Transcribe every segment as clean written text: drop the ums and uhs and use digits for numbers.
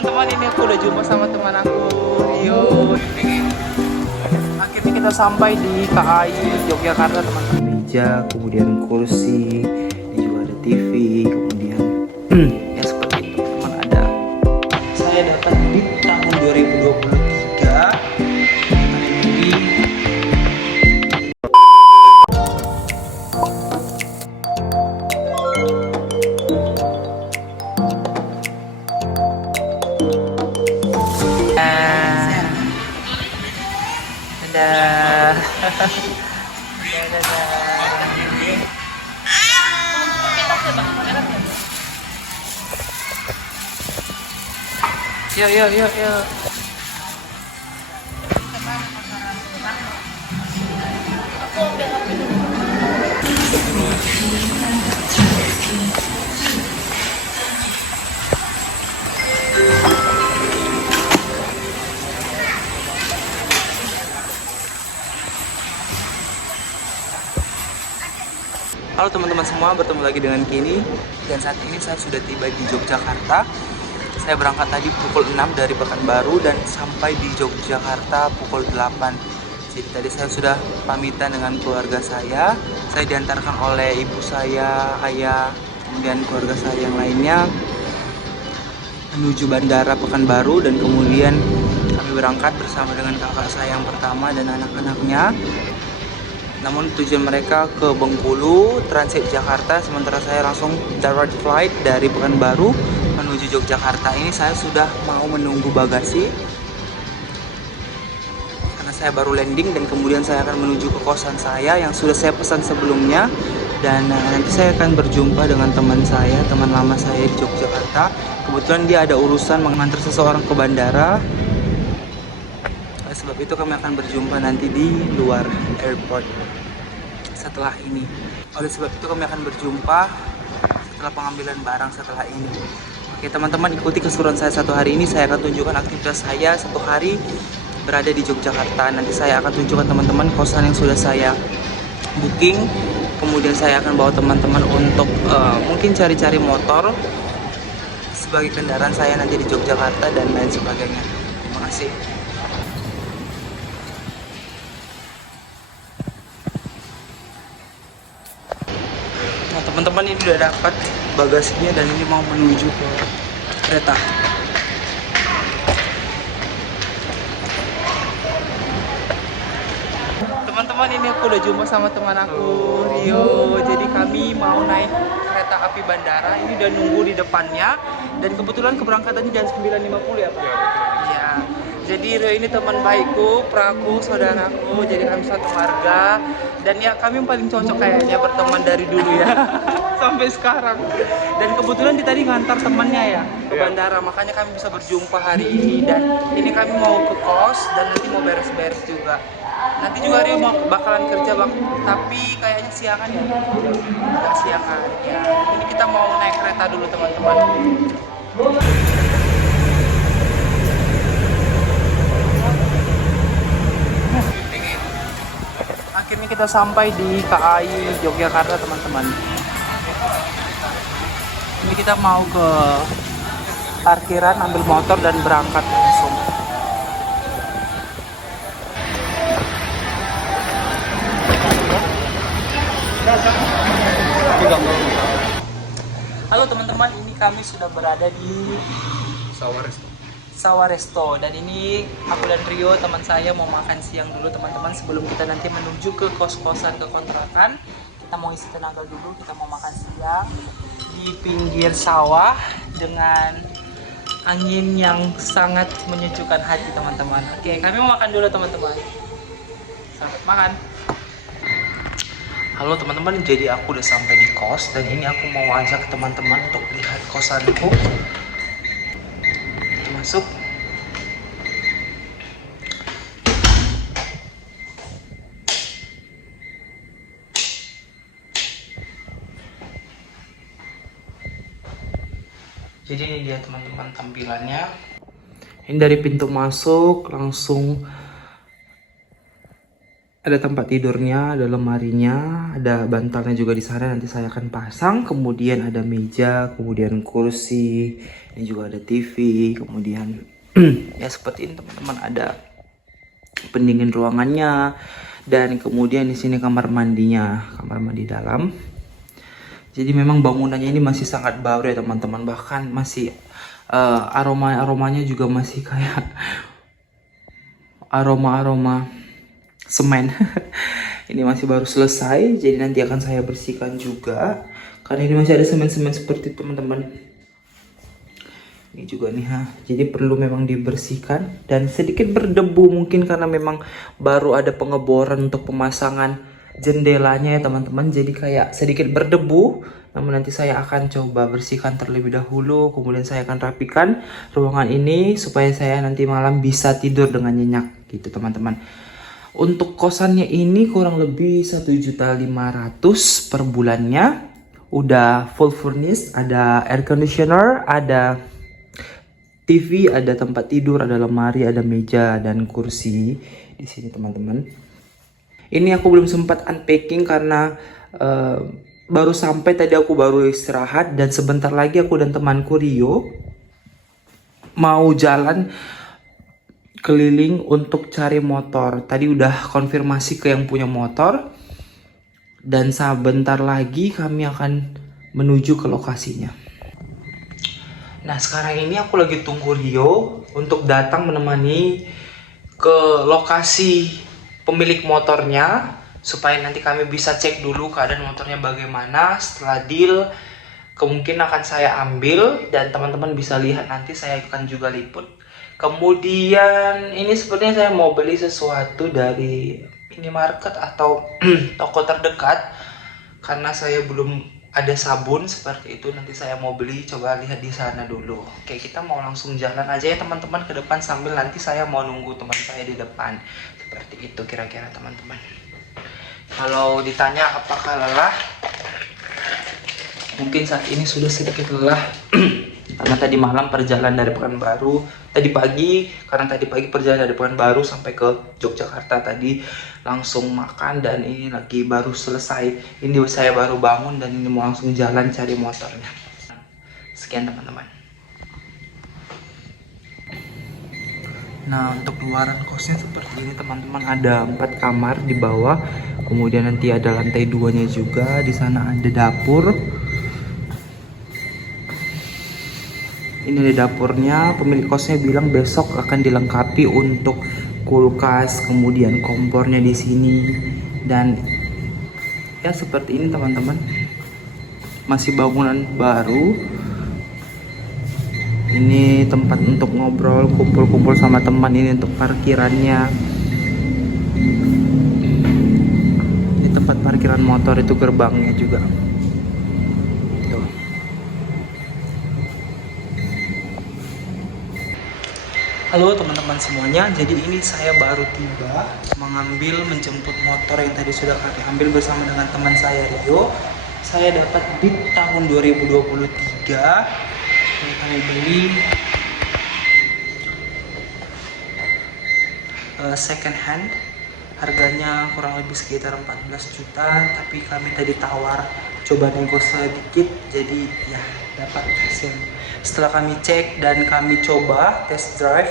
Teman-teman, ini aku udah jumpa sama teman aku, Rio. Akhirnya kita sampai di KAI Yogyakarta, teman-teman. Meja, kemudian kursi, ini juga ada TV, kemudian ya seperti itu, teman-teman. Ada saya datang di tahun 2023. Ini dadah. Dadah. Yuk. Halo teman-teman semua, bertemu lagi dengan Kini. Dan saat ini saya sudah tiba di Yogyakarta. Saya berangkat tadi pukul 6 dari Pekanbaru dan sampai di Yogyakarta pukul 8. Jadi tadi saya sudah pamitan dengan keluarga saya. Saya diantarkan oleh ibu saya, ayah, kemudian keluarga saya yang lainnya menuju bandara Pekanbaru, dan kemudian kami berangkat bersama dengan kakak saya yang pertama dan anak-anaknya. Namun tujuan mereka ke Bengkulu, transit Jakarta, sementara saya langsung direct flight dari Pekanbaru menuju Yogyakarta. Ini saya sudah mau menunggu bagasi karena saya baru landing, dan kemudian saya akan menuju ke kosan saya yang sudah saya pesan sebelumnya. Dan nanti saya akan berjumpa dengan teman saya, teman lama saya di Yogyakarta. Kebetulan dia ada urusan mengantar seseorang ke bandara. Sebab itu kami akan berjumpa nanti di luar airport setelah ini. Oleh sebab itu kami akan berjumpa setelah pengambilan barang setelah ini. Oke teman-teman, ikuti keseruan saya satu hari ini. Saya akan tunjukkan aktivitas saya satu hari berada di Yogyakarta. Nanti saya akan tunjukkan teman-teman kosan yang sudah saya booking. Kemudian saya akan bawa teman-teman untuk mungkin cari-cari motor sebagai kendaraan saya nanti di Yogyakarta dan lain sebagainya. Terima kasih. Nah teman-teman, ini udah dapat bagasinya dan ini mau menuju ke kereta. Teman-teman, ini aku udah jumpa sama teman aku, Rio. Jadi kami mau naik kereta api bandara. Ini udah nunggu di depannya, dan kebetulan keberangkatannya jam 9.50 ya Pak? Iya. Jadi Rio ini teman baikku, praku, saudaraku. Jadi kami satu marga. Dan ya kami paling cocok kayaknya berteman dari dulu ya sampai sekarang. Dan kebetulan dia tadi ngantar temannya ya ke bandara, makanya kami bisa berjumpa hari ini. Dan ini kami mau ke kos dan nanti mau beres-beres juga. Nanti juga Rio bakalan kerja bang, tapi kayaknya siangan ya. Agak siangan ya. Ini kita mau naik kereta dulu teman-teman. Akhirnya kita sampai di KAI Yogyakarta teman-teman. Ini kita mau ke parkiran, ambil motor dan berangkat langsung. Halo teman-teman, ini kami sudah berada di Sawaresto, dan ini aku dan Rio teman saya mau makan siang dulu teman-teman sebelum kita nanti menuju ke kos-kosan, ke kontrakan. Kita mau isi tenaga dulu, kita mau makan siang di pinggir sawah dengan angin yang sangat menyejukkan hati teman-teman. Oke, kami mau makan dulu teman-teman. Selamat makan. Halo teman-teman, jadi aku udah sampai di kos dan ini aku mau ajak teman-teman untuk lihat kosanku. Masuk. Jadi ini dia teman-teman tampilannya. Ini dari pintu masuk langsung Ada tempat tidurnya, ada lemarinya, ada bantalnya juga di sana, nanti saya akan pasang. Kemudian ada meja, kemudian kursi, ini juga ada TV, kemudian ya seperti ini teman-teman, ada pendingin ruangannya, dan kemudian di sini kamar mandinya, kamar mandi dalam. Jadi memang bangunannya ini masih sangat baru ya teman-teman, bahkan masih aromanya juga masih kayak aroma semen. Ini masih baru selesai, jadi nanti akan saya bersihkan juga karena ini masih ada semen-semen seperti itu teman-teman. Ini juga nih jadi perlu memang dibersihkan dan sedikit berdebu mungkin karena memang baru ada pengeboran untuk pemasangan jendelanya ya teman-teman, jadi kayak sedikit berdebu. Namun nanti saya akan coba bersihkan terlebih dahulu, kemudian saya akan rapikan ruangan ini supaya saya nanti malam bisa tidur dengan nyenyak gitu teman-teman. Untuk kosannya ini kurang lebih 1.500.000 per bulannya. Udah full furnished, ada air conditioner, ada TV, ada tempat tidur, ada lemari, ada meja dan kursi di sini teman-teman. Ini aku belum sempat unpacking karena baru sampai tadi, aku baru istirahat dan sebentar lagi aku dan temanku Rio mau jalan keliling untuk cari motor. Tadi udah konfirmasi ke yang punya motor dan sebentar lagi kami akan menuju ke lokasinya. Nah sekarang ini aku lagi tunggu Rio untuk datang menemani ke lokasi pemilik motornya supaya nanti kami bisa cek dulu keadaan motornya bagaimana. Setelah deal kemungkinan akan saya ambil dan teman-teman bisa lihat nanti, saya akan juga liput. Kemudian ini sebenarnya saya mau beli sesuatu dari minimarket atau toko terdekat karena saya belum ada sabun seperti itu. Nanti saya mau beli, coba lihat di sana dulu. Oke, kita mau langsung jalan aja ya teman-teman ke depan sambil nanti saya mau nunggu teman saya di depan. Seperti itu kira-kira teman-teman. Kalau ditanya apakah lelah, mungkin saat ini sudah sedikit lelah karena tadi malam perjalanan dari Pekanbaru, tadi pagi perjalanan dari Pekanbaru sampai ke Yogyakarta tadi langsung makan dan ini lagi baru selesai. Ini saya baru bangun dan ini mau langsung jalan cari motornya. Sekian teman-teman. Nah untuk luaran kosnya seperti ini teman-teman, ada 4 kamar di bawah, kemudian nanti ada lantai 2-nya juga. Di sana ada dapur. Ini ada dapurnya. Pemilik kosnya bilang besok akan dilengkapi untuk kulkas, kemudian kompornya di sini, dan ya seperti ini teman-teman. Masih bangunan baru. Ini tempat untuk ngobrol, kumpul-kumpul sama teman. Ini untuk parkirannya. Ini tempat parkiran motor, itu gerbangnya juga. Halo teman-teman semuanya, jadi ini saya baru tiba menjemput motor yang tadi sudah kami ambil bersama dengan teman saya Rio. Saya dapat di tahun 2023 yang kami beli second hand. Harganya kurang lebih sekitar 14 juta, tapi kami tadi tawar coba nego sedikit, jadi ya dapat hasil. Setelah kami cek dan kami coba test drive,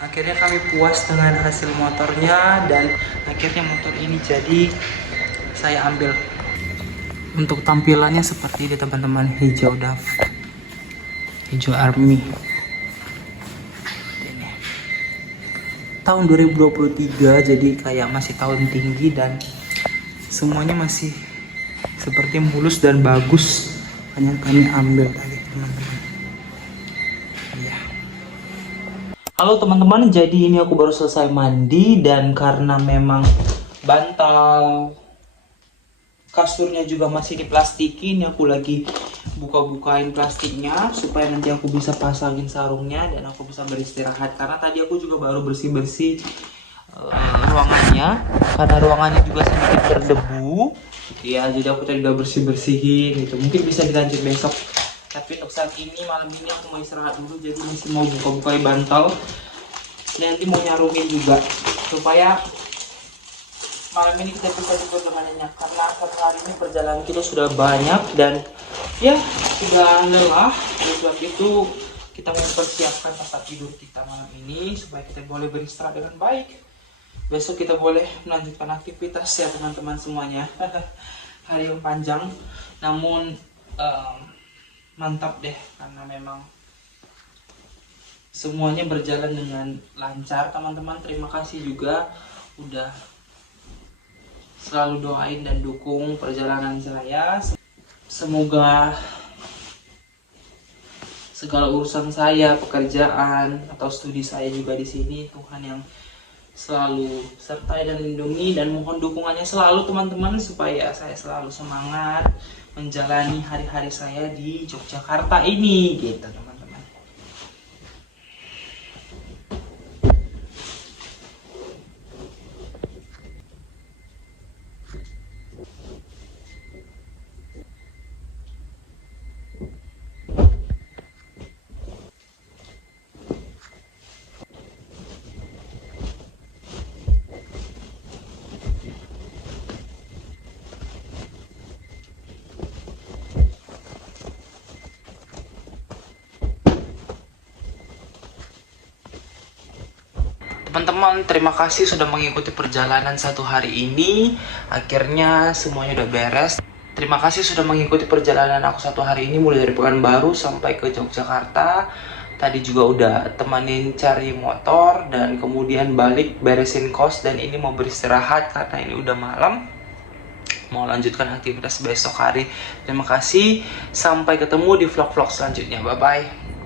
akhirnya kami puas dengan hasil motornya dan akhirnya motor ini jadi saya ambil. Untuk tampilannya seperti ini teman-teman, hijau DAF, hijau Army. Ini tahun 2023, jadi kayak masih tahun tinggi dan semuanya masih seperti mulus dan bagus. Hanya kami ambil tadi teman-teman. Halo teman-teman, jadi ini aku baru selesai mandi dan karena memang bantal kasurnya juga masih diplastikin, aku lagi buka-bukain plastiknya supaya nanti aku bisa pasangin sarungnya dan aku bisa beristirahat. Karena tadi aku juga baru bersih-bersih ruangannya karena ruangannya juga sedikit berdebu. Ya, jadi aku tadi udah bersih-bersihin gitu. Mungkin bisa dilanjut besok. Tapi untuk saat ini, malam ini aku mau istirahat dulu, jadi masih mau buka-bukain bantal dan nanti mau nyarungin juga supaya malam ini kita bisa tidur dengan nyenyak karena satu hari ini perjalanan kita sudah banyak dan ya sudah lelah. Oleh sebab itu kita mempersiapkan tempat tidur kita malam ini supaya kita boleh beristirahat dengan baik. Besok kita boleh melanjutkan aktivitas ya teman-teman semuanya. Hari yang panjang namun mantap deh karena memang semuanya berjalan dengan lancar teman-teman. Terima kasih juga udah selalu doain dan dukung perjalanan saya. Semoga segala urusan saya, pekerjaan atau studi saya juga di sini Tuhan yang selalu sertai dan lindungi, dan mohon dukungannya selalu teman-teman supaya saya selalu semangat menjalani hari-hari saya di Yogyakarta ini gitu teman-teman. Teman-teman, terima kasih sudah mengikuti perjalanan satu hari ini. Akhirnya semuanya udah beres. Terima kasih sudah mengikuti perjalanan aku satu hari ini, mulai dari Pekanbaru sampai ke Yogyakarta. Tadi juga udah temanin cari motor dan kemudian balik beresin kos, dan ini mau beristirahat karena ini udah malam. Mau lanjutkan aktivitas besok hari. Terima kasih, sampai ketemu di vlog-vlog selanjutnya. Bye-bye.